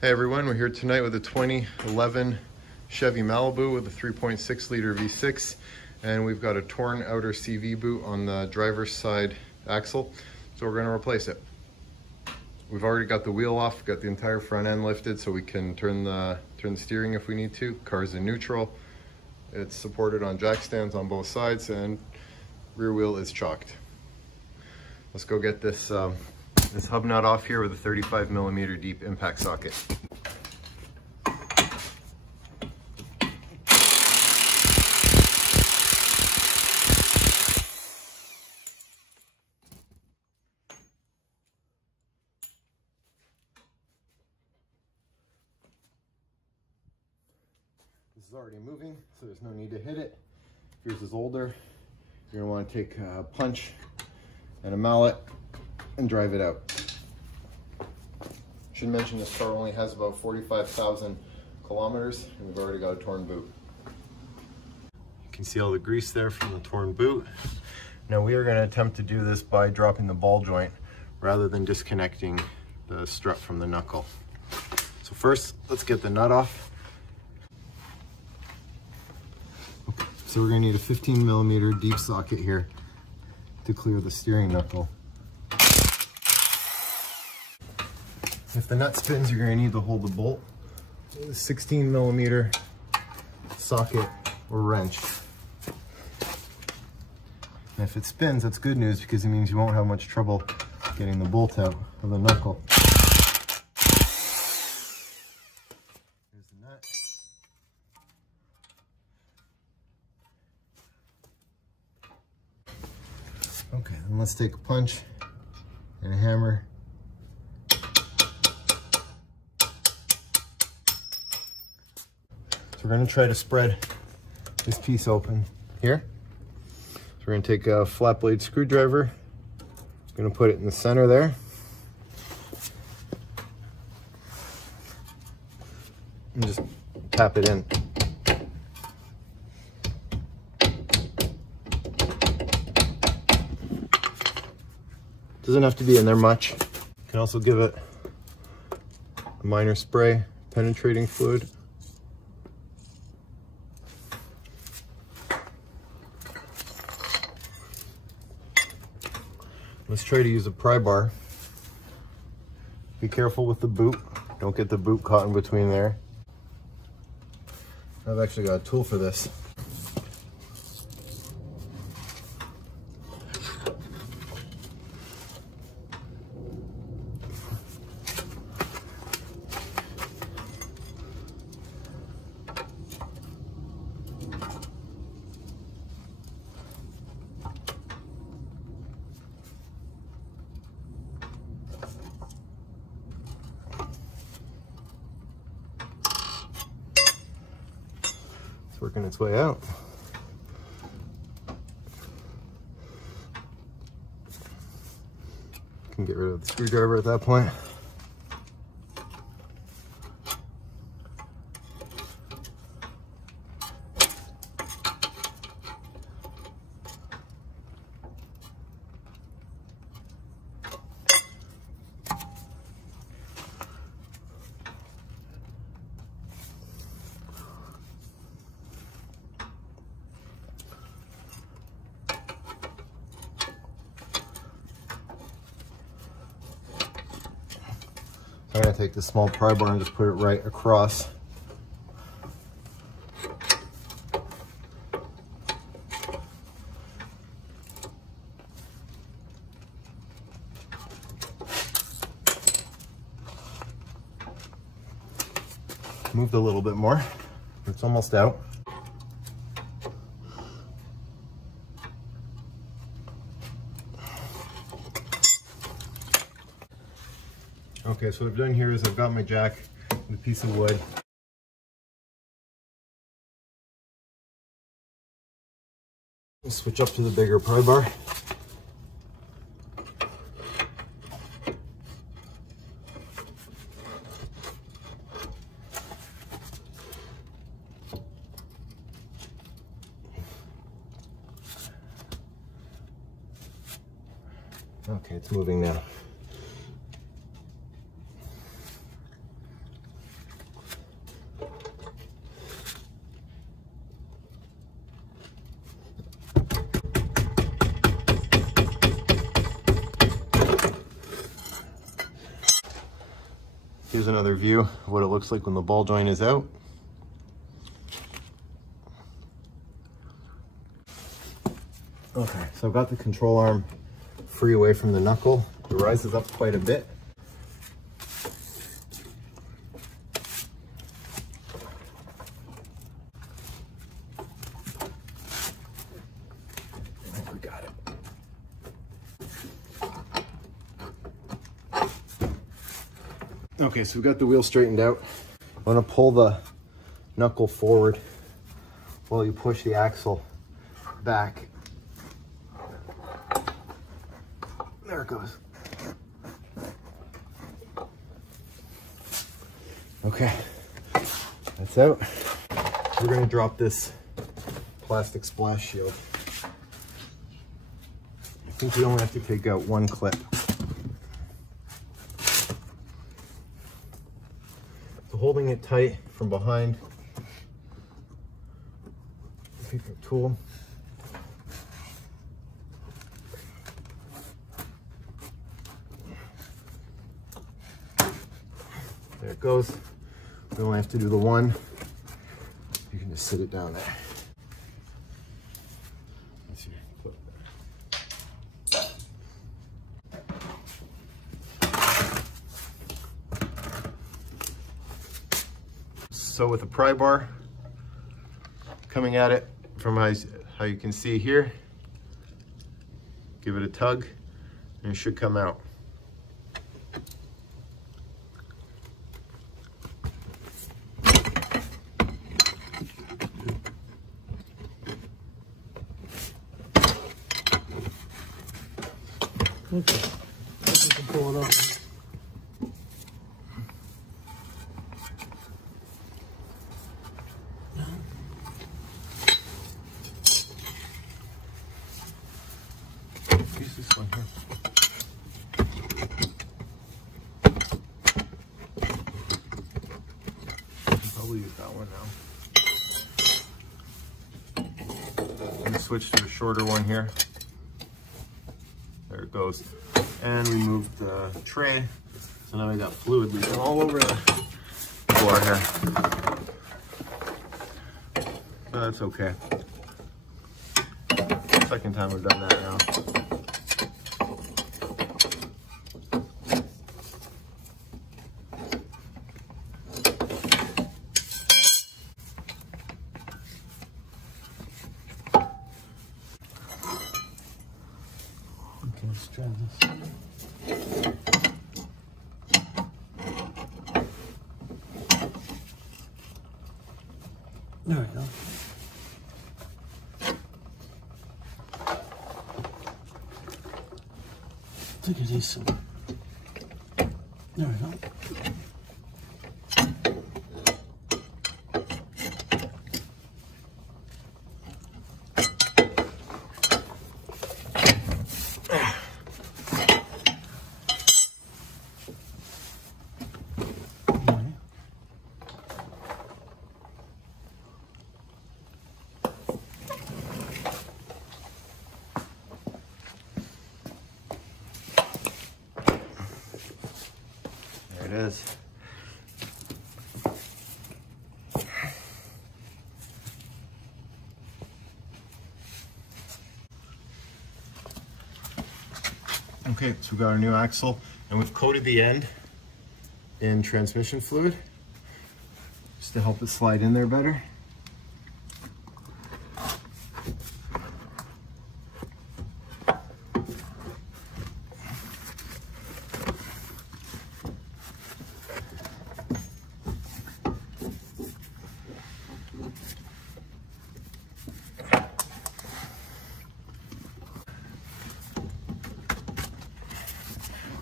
Hey everyone, we're here tonight with a 2011 Chevy Malibu with a 3.6 liter V6, and we've got a torn outer CV boot on the driver's side axle, so we're going to replace it. We've already got the wheel off, got the entire front end lifted so we can turn the steering if we need to. Car's in neutral. It's supported on jack stands on both sides, and rear wheel is chalked. Let's go get this this hub nut off here with a 35mm deep impact socket. This is already moving, so there's no need to hit it. If yours is older, you're gonna want to take a punch and a mallet and drive it out. Should mention this car only has about 45,000 kilometers, and we've already got a torn boot. You can see all the grease there from the torn boot. Now we are going to attempt to do this by dropping the ball joint rather than disconnecting the strut from the knuckle. So first, let's get the nut off. Okay, so we're going to need a 15mm deep socket here to clear the steering knuckle. If the nut spins, you're going to need to hold the bolt with a 16mm socket or wrench. And if it spins, that's good news because it means you won't have much trouble getting the bolt out of the knuckle. Here's the nut. Okay, then let's take a punch and a hammer. So we're going to try to spread this piece open here. So we're going to take a flat blade screwdriver. Going to put it in the center there. And just tap it in. Doesn't have to be in there much. You can also give it a minor spray, penetrating fluid. Let's try to use a pry bar. Be careful with the boot. Don't get the boot caught in between there. I've actually got a tool for this. Working its way out. Can get rid of the screwdriver at that point. I'm going to take this small pry bar and just put it right across. Moved a little bit more. It's almost out. Okay, so what I've done here is I've got my jack with a piece of wood. I'll switch up to the bigger pry bar. Okay, it's moving now. Here's another view of what it looks like when the ball joint is out. Okay, so I've got the control arm free away from the knuckle. It rises up quite a bit. We got it. Okay, so we've got the wheel straightened out. I'm gonna pull the knuckle forward while you push the axle back. There it goes. Okay, that's out. We're gonna drop this plastic splash shield. I think we only have to take out one clip. So holding it tight from behind, pick a tool. There it goes. We only have to do the one. You can just sit it down there. Let's see. So with the pry bar coming at it from how you can see here, give it a tug and it should come out. Okay, I can pull it up. Use this one here. I can probably use that one now. And switch to a shorter one here. There it goes. And we moved the tray. So now we got fluid leaking all over the floor here. But that's okay. Second time we've done that now. Okay, let's try this. There we go. Look at these. There we go. There it is. Okay, so we've got our new axle and we've coated the end in transmission fluid just to help it slide in there better.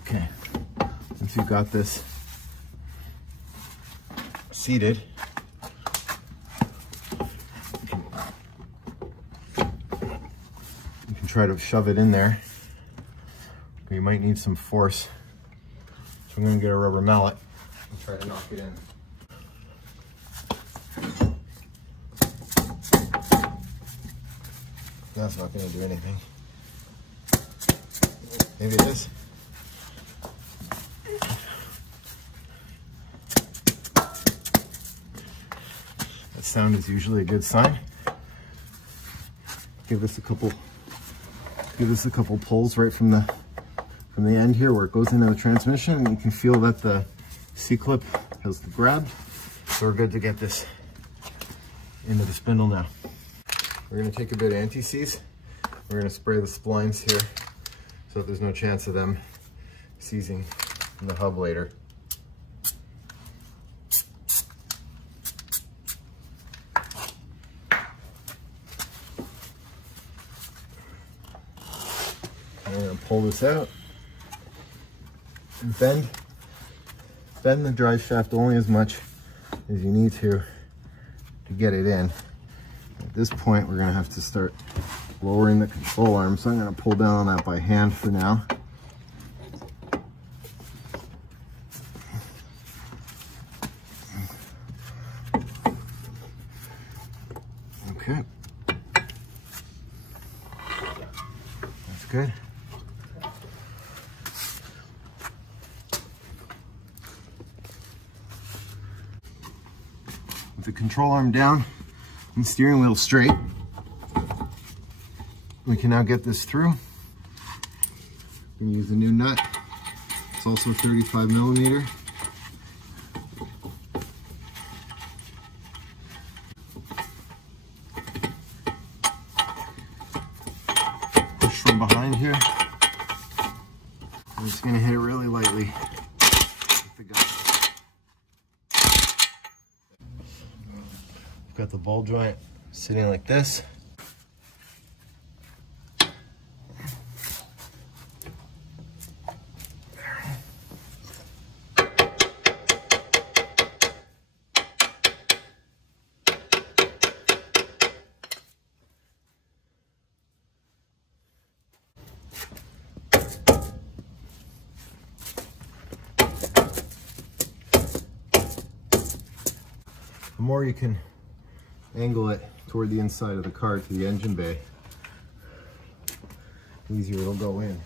Okay, once you've got this seated, you can try to shove it in there. You might need some force. So I'm going to get a rubber mallet and try to knock it in. That's not going to do anything. Maybe it is. sound is usually a good sign. Give this a couple pulls right from the end here where it goes into the transmission, and you can feel that the C-clip has grabbed. So we're good to get this into the spindle now. We're going to take a bit of anti-seize. We're going to spray the splines here so that there's no chance of them seizing in the hub later. And we're going to pull this out and bend the drive shaft only as much as you need to get it in. At this point, we're going to have to start lowering the control arm, so I'm going to pull down on that by hand for now. Okay. That's good. With the control arm down and the steering wheel straight, we can now get this through. We can use the new nut. It's also 35 millimeter. Push from behind here. I'm just gonna hit it really lightly with the gun. We've got the ball joint sitting like this. The more you can angle it toward the inside of the car to the engine bay, the easier it'll go in.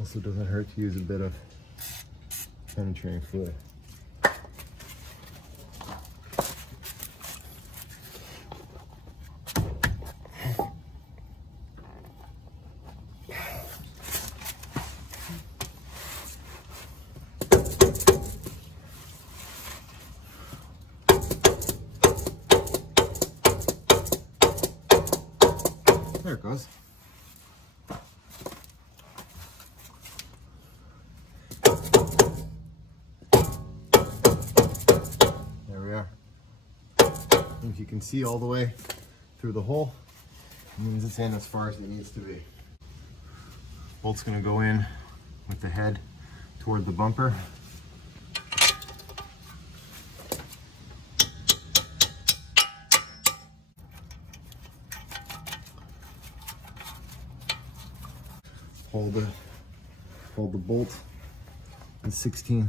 Also doesn't hurt to use a bit of penetrating fluid. There it goes. There we are. If you can see all the way through the hole, it means it's in as far as it needs to be. Bolt's going to go in with the head toward the bumper. Hold the bolt in 16.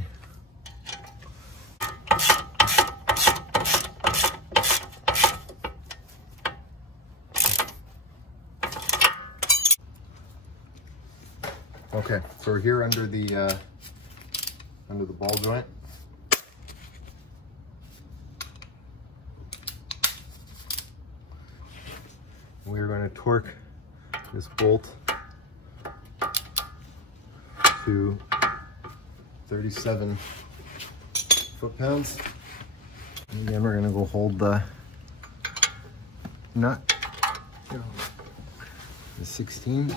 Okay, so we're here under the ball joint. We are going to torque this bolt to 37 foot-pounds. And again, we're going to go hold the nut, the 16.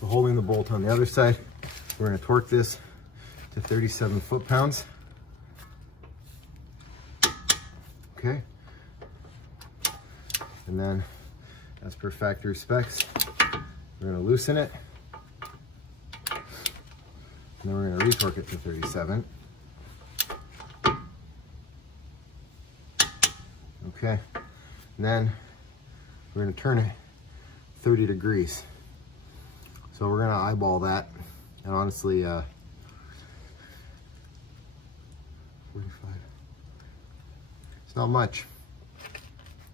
So holding the bolt on the other side, we're going to torque this to 37 foot-pounds. Okay. And then, as per factory specs, we're going to loosen it. And then we're going to retorque it to 37. Okay. And then we're going to turn it 30 degrees. So we're going to eyeball that. And honestly, 45. It's not much.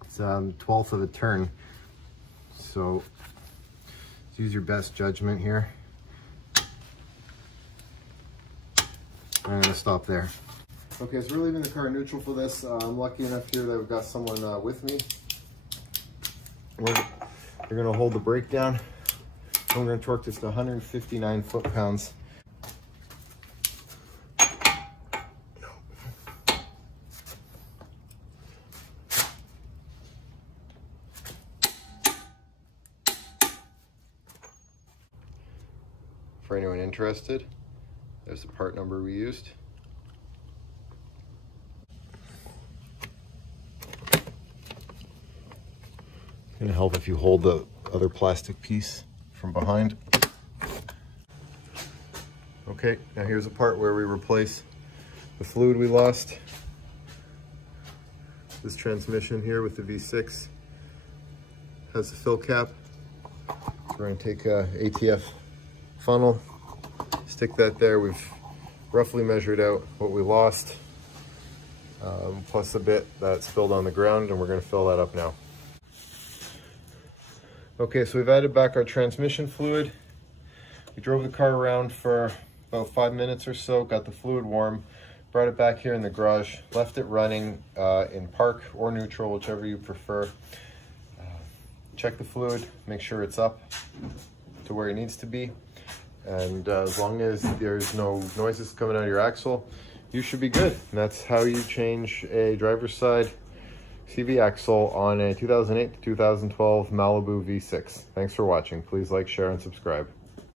It's 1/12 of a turn. So let's use your best judgment here. I'm going to stop there. Okay, so we're leaving the car neutral for this. I'm lucky enough here that I've got someone with me. We're gonna hold the brake down. And we're gonna torque this to 159 foot-pounds. For anyone interested, there's the part number we used. It's gonna help if you hold the other plastic piece from behind. Okay, now here's the part where we replace the fluid we lost. This transmission here with the V6 has a fill cap. So we're gonna take a ATF funnel, stick that there. We've roughly measured out what we lost, plus a bit that spilled on the ground, and we're gonna fill that up now. Okay, so we've added back our transmission fluid. We drove the car around for about 5 minutes or so, got the fluid warm, brought it back here in the garage, left it running in park or neutral, whichever you prefer. Check the fluid, make sure it's up to where it needs to be. And as long as there's no noises coming out of your axle, you should be good. And that's how you change a driver's side CV axle on a 2008 to 2012 Malibu V6. Thanks for watching. Please like, share, and subscribe.